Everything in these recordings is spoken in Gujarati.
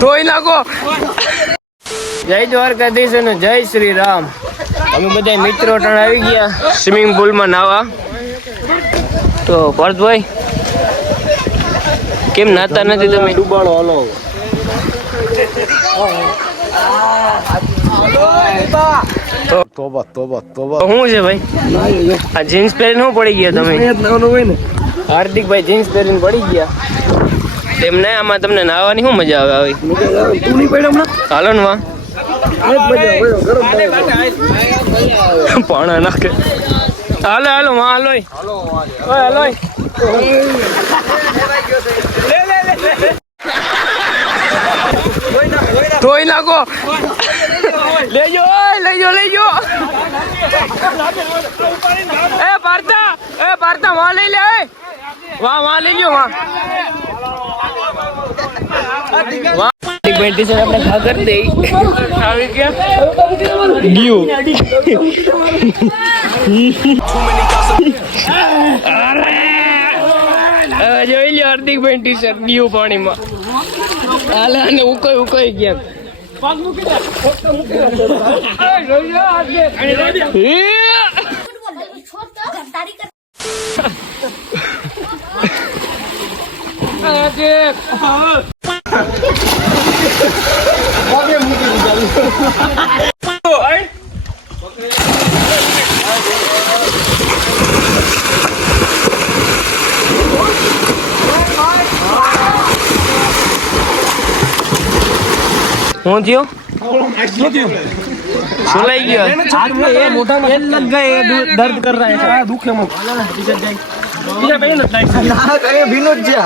ધોઈ નાખો. જય દ્વારકાધીશ અને જય શ્રી રામ. અમે બધા મિત્રો ત્રણ આવી ગયા સ્વિમિંગ પુલમાં નાવા. તો ભરતભાઈ કેમ નાતા નથી તમે? ડૂબાડો હાલો. તોબા તોબા તોબા. શું છે ભાઈ? આ જીન્સ પહેરીને શું પડી ગયા તમે? હાર્દિકભાઈ જીન્સ પહેરીને પડી ગયા. તેમને આમાં તમને નાવાની શું મજા આવે? આવી હાલો ને માં પાણા નાખે. હાલો હાલો માં હાલો હાલો. ધોઈ નાખો. લેજો લેજો લેજો. એ ભારતા વાં લઈ લે. વાં લઈ લ્યો વાં. ટીચર આપણે ખા કરી દઈ. આવી ગયા ગયું. જોઈ લ્યો હાર્દિકભાઈ ટીચર ગયું પાણીમાં. હાલે અને ઉકાઈ ગયા. શું થયો? सुलाई गया हाथ में ये मोटा ये लग गए दर्द कर रहा है दुखे में ये भाई ना करे विनोद जा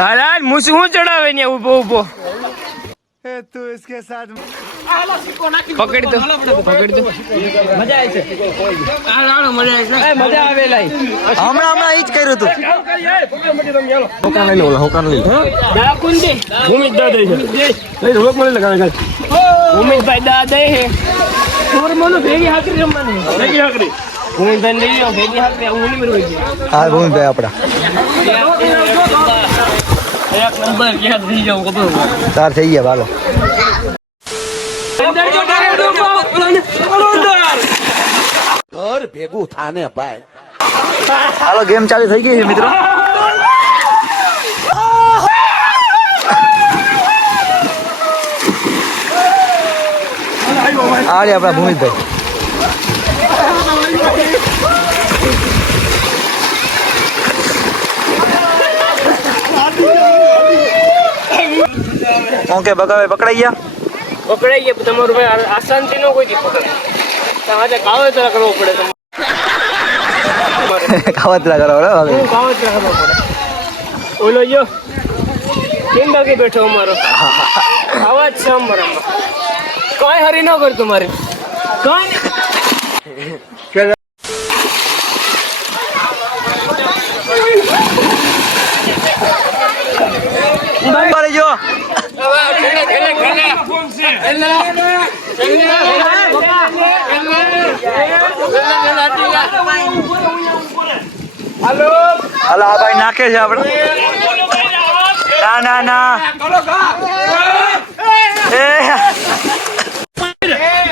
हालात मुसहु चढ़ावे ने ऊपो ऊपो तू इसके साथ पकड़ दो मजा आई छे आलो मजा आई छे मजा आवेला हमણા ઈ જ કર્યું તું હોકા લઈ લો હોકા લઈ દા કોણ દે ભૂમિ દા દે લઈ રોક મને લગાવે ભૂમિ ભાઈ દા દે હે ઓર મને ભેગી હાકરી રમવાની ભેગી હાકરી ભૂમિ ભાઈ લઈ લો ભેગી હાકરી હું ની મરવી આ ભૂમિ ભાઈ આપડા એક નંબર યાદ થઈ જાવ કતો તાર થઈ ગયા હાલો અંદર જો ઘર ભેગું થાને ભાઈ હાલો ગેમ ચાલુ થઈ ગઈ છે મિત્રો આરે આપણા ભૂમિભાઈ ઓકે બગાવે પકડાઈ ગયા તમારું ભાઈ આસાનથી નો કોઈ દી પકડે તમારે કાવતરા કરવો પડે કાવતરા કરવો પડે ઓલો જો કેમ બાકી બેઠો અમારો આવાજ છે અમારામાં કઈ હરી ન કરતું મારે કઈ જો હાલો હાલો આ ભાઈ નાખે છે આપણે ના ના ના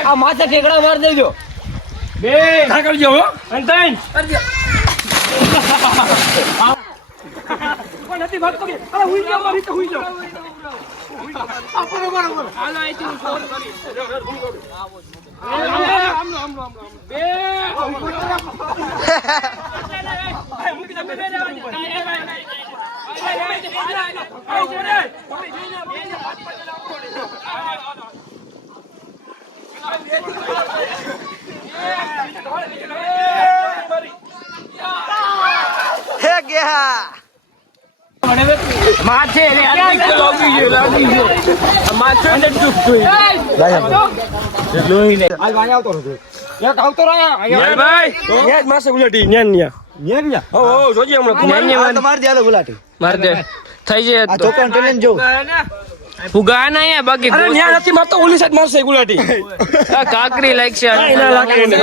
આ માથે ઠેકડા માર દેજો બે ના કરજો હો અંતન કરજો કોણ નથી ભાગ પકડી અરે હુઈ જાવ મારી તો હુઈ જાવ આ બરોબર હાલો આઈથી ફોન કરી આમ બે માથે લાગી ગયો માથે ને ચૂકતું લોહી ને આ ભાઈ આવતો રહ્યો એક આવતો રહ્યા ભાઈ ન્યા માસે ઉલાટી ન્યા હો જોજી હમણાં ન્યા માર દે હાલો ઉલાટી માર દે થઈ જાય તો કોણ ટેલેન્ટ જો ફુગા ના આયા બાકી અરે ન્યા નથી મારતો ઓલી સાઈડ મારશે ગુલાટી આ કાકરી લાગશે કાઈ ના લાગે એને.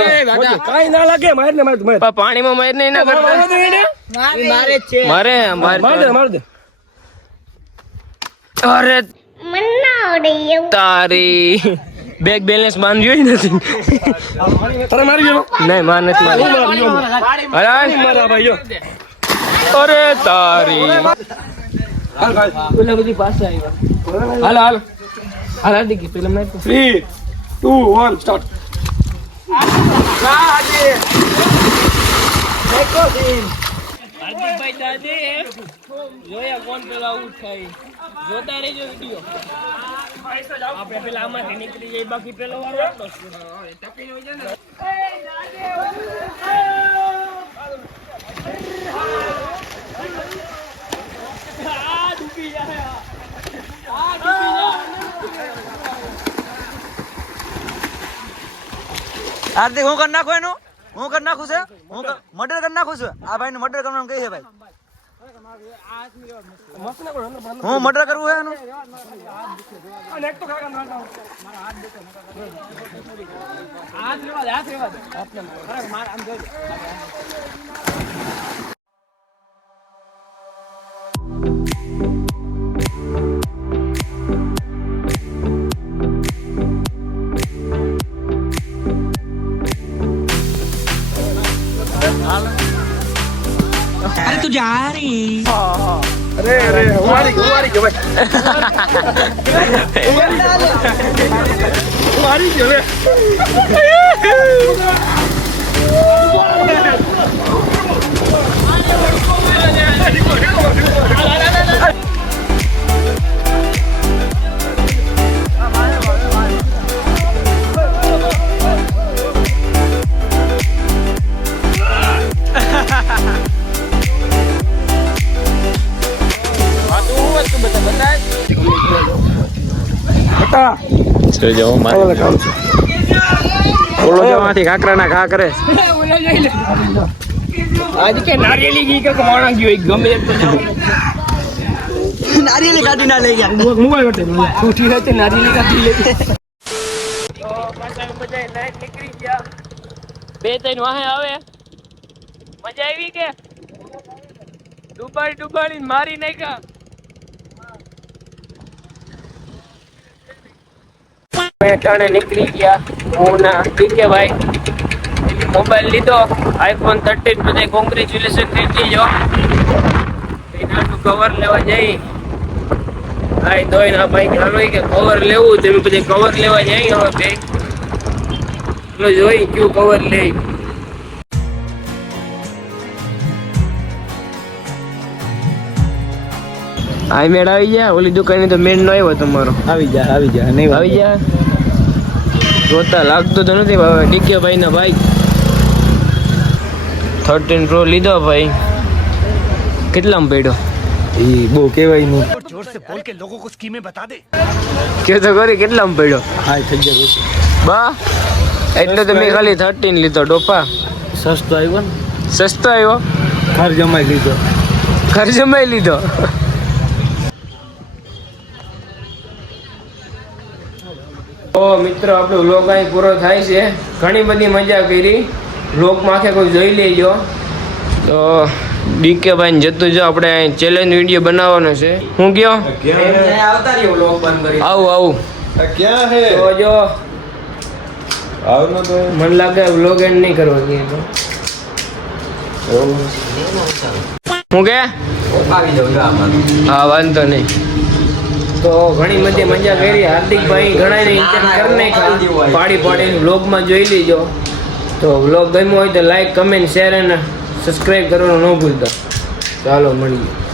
કાઈ ના લાગે માર ને માર પણ પાણીમાં માર નહીં ના કરતા મારે છે મારે માર દે અરે તારી બેગ બેલેન્સ બાંધ્યો નથી તારે મારી ગયો નહીં માર નથી મારી અરે મારા ભાઈ જો અરે તારી પેલા બધી પાસે આવ્યા હાલ હાલ દીકી પેલા મેં 3 2 1 સ્ટાર્ટ હાર્દિકભાઈ દાદે જોયા કોણ પેલા આઉટ થાય જોતા રહેજો વિડિયો આપણે પેલા આમાંથી નીકળી જાય બાકી પેલો વારો આપણો ટપીને હોય ને હાર્દિક હું કરી નાખું એનું હું કરી નાખું છે મર્ડર કરી નાખું છું આ ભાઈ ને મર્ડર કરવાનું કહે છે ભાઈ હું મર્ડર કરવું છે એનું अरे तू जा रही અરે ઉવારી ગયો ભાઈ ઉવારી ગયો લે કાકરા ના ઘા કરે આજ કે નારિયેલી ગઈ કે મોણા ગયો ગમે नारियल गाड़ी ना ले गया મોબાઈલ વટે છૂટી હતી નારિયેલી કાઢી લેતી તો પાછા બધા નાઈટ નીકળી ગયા બે ત્રણ વાહે આવે મજા આવી કે ડુબાડી મારી નાખ્યા ટાણે નીકળી ગયા હું ના ઠીકે ભાઈ મોબાઈલ લીધો આઈફોન 13 બધા કોંગ્રેચ્યુલેશન થઈ જજો એનાનું કવર લેવા જઈ ભાઈ તોય ના ભાઈ ચાલો કે કવર લેવું તમે પછી કવર લેવા જઈ હવે બે જોઈ કયું કવર લે આ મેળ આવી ગયા ઓલી દુકાને તો મેળ નો આવ્યો તમારો આવી જા નહીં આવી ગયા જોતા લાગતો તો નથી ડીકે ભાઈ ના બાઈક 13 પ્રો લીધો ભાઈ કેટલામાં પડ્યો એ બહુ કહેવાય નું जोर से बोल के लोगों को स्कीमें बता दे કે તો કરી કેટલામાં પડ્યો હા થઈ જાય બા એટલે તો મેં ખાલી 13 લીધો ડોપા સસ્તો આવ્યો ને સસ્તો આવ્યો ઘર જમાઈ લીધો ઘર જમાઈ લીધો તો મિત્રો આપણો વ્લોગ અહીં પૂરો થાય છે ઘણી બધી મજા કરી વ્લોગમાં આખે કોઈ જોઈ લેજો તો ડીકે ભાઈ જતું જો આપણે ચેલેન્જ વિડીયો બનાવવાનો છે હું ગયો આવતા રહ્યો વ્લોગ બંધ કરી આવું क्या है તો જો आओ तो મને લાગે વ્લોગ એન્ડ નહીં કરવો જોઈએ હું કે આવી જાવ હા વાંધો નહીં તો ઘણી બધી મજા કરી હાર્દિકભાઈ ઘણાને ઇન્ટરેસ્ટ કરી નાખ્યા પાડીને વ્લોગમાં જોઈ લીજો તો વ્લોગ ગમ્યો હોય તો લાઈક કમેન્ટ શેર અને સબસ્ક્રાઈબ કરવાનું ન ભૂલતા ચાલો મળીએ